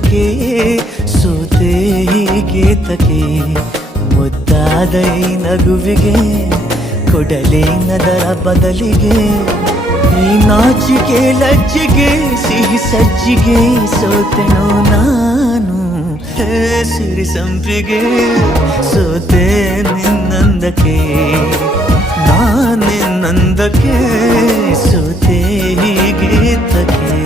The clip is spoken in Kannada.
ನಿನ್ನಂದಕ್ಕೆ ಸೋತೆ ಹೀಗೇತಕ್ಕೆ ಮುದ್ದಾದ ಈ ನಗುವಿಗೆ ಕೊಡಲೇನದರ ಬದಲಿಗೆ ಈ ನಾಚಿಕೆ ಲಜ್ಜಿಗೆ ಸಿಹಿ ಸಜ್ಜಿಗೆ ಸೋತೆನೋ ನಾನು ಸಿರಿ ಸಂಪಿಗೆ ಸೋತೆ ನಿನ್ನಂದಕ್ಕೆ ನಾನಿನ್ನಂದಕ್ಕೆ ಸೋತೆ ಹೀಗೇತಕ್ಕೆ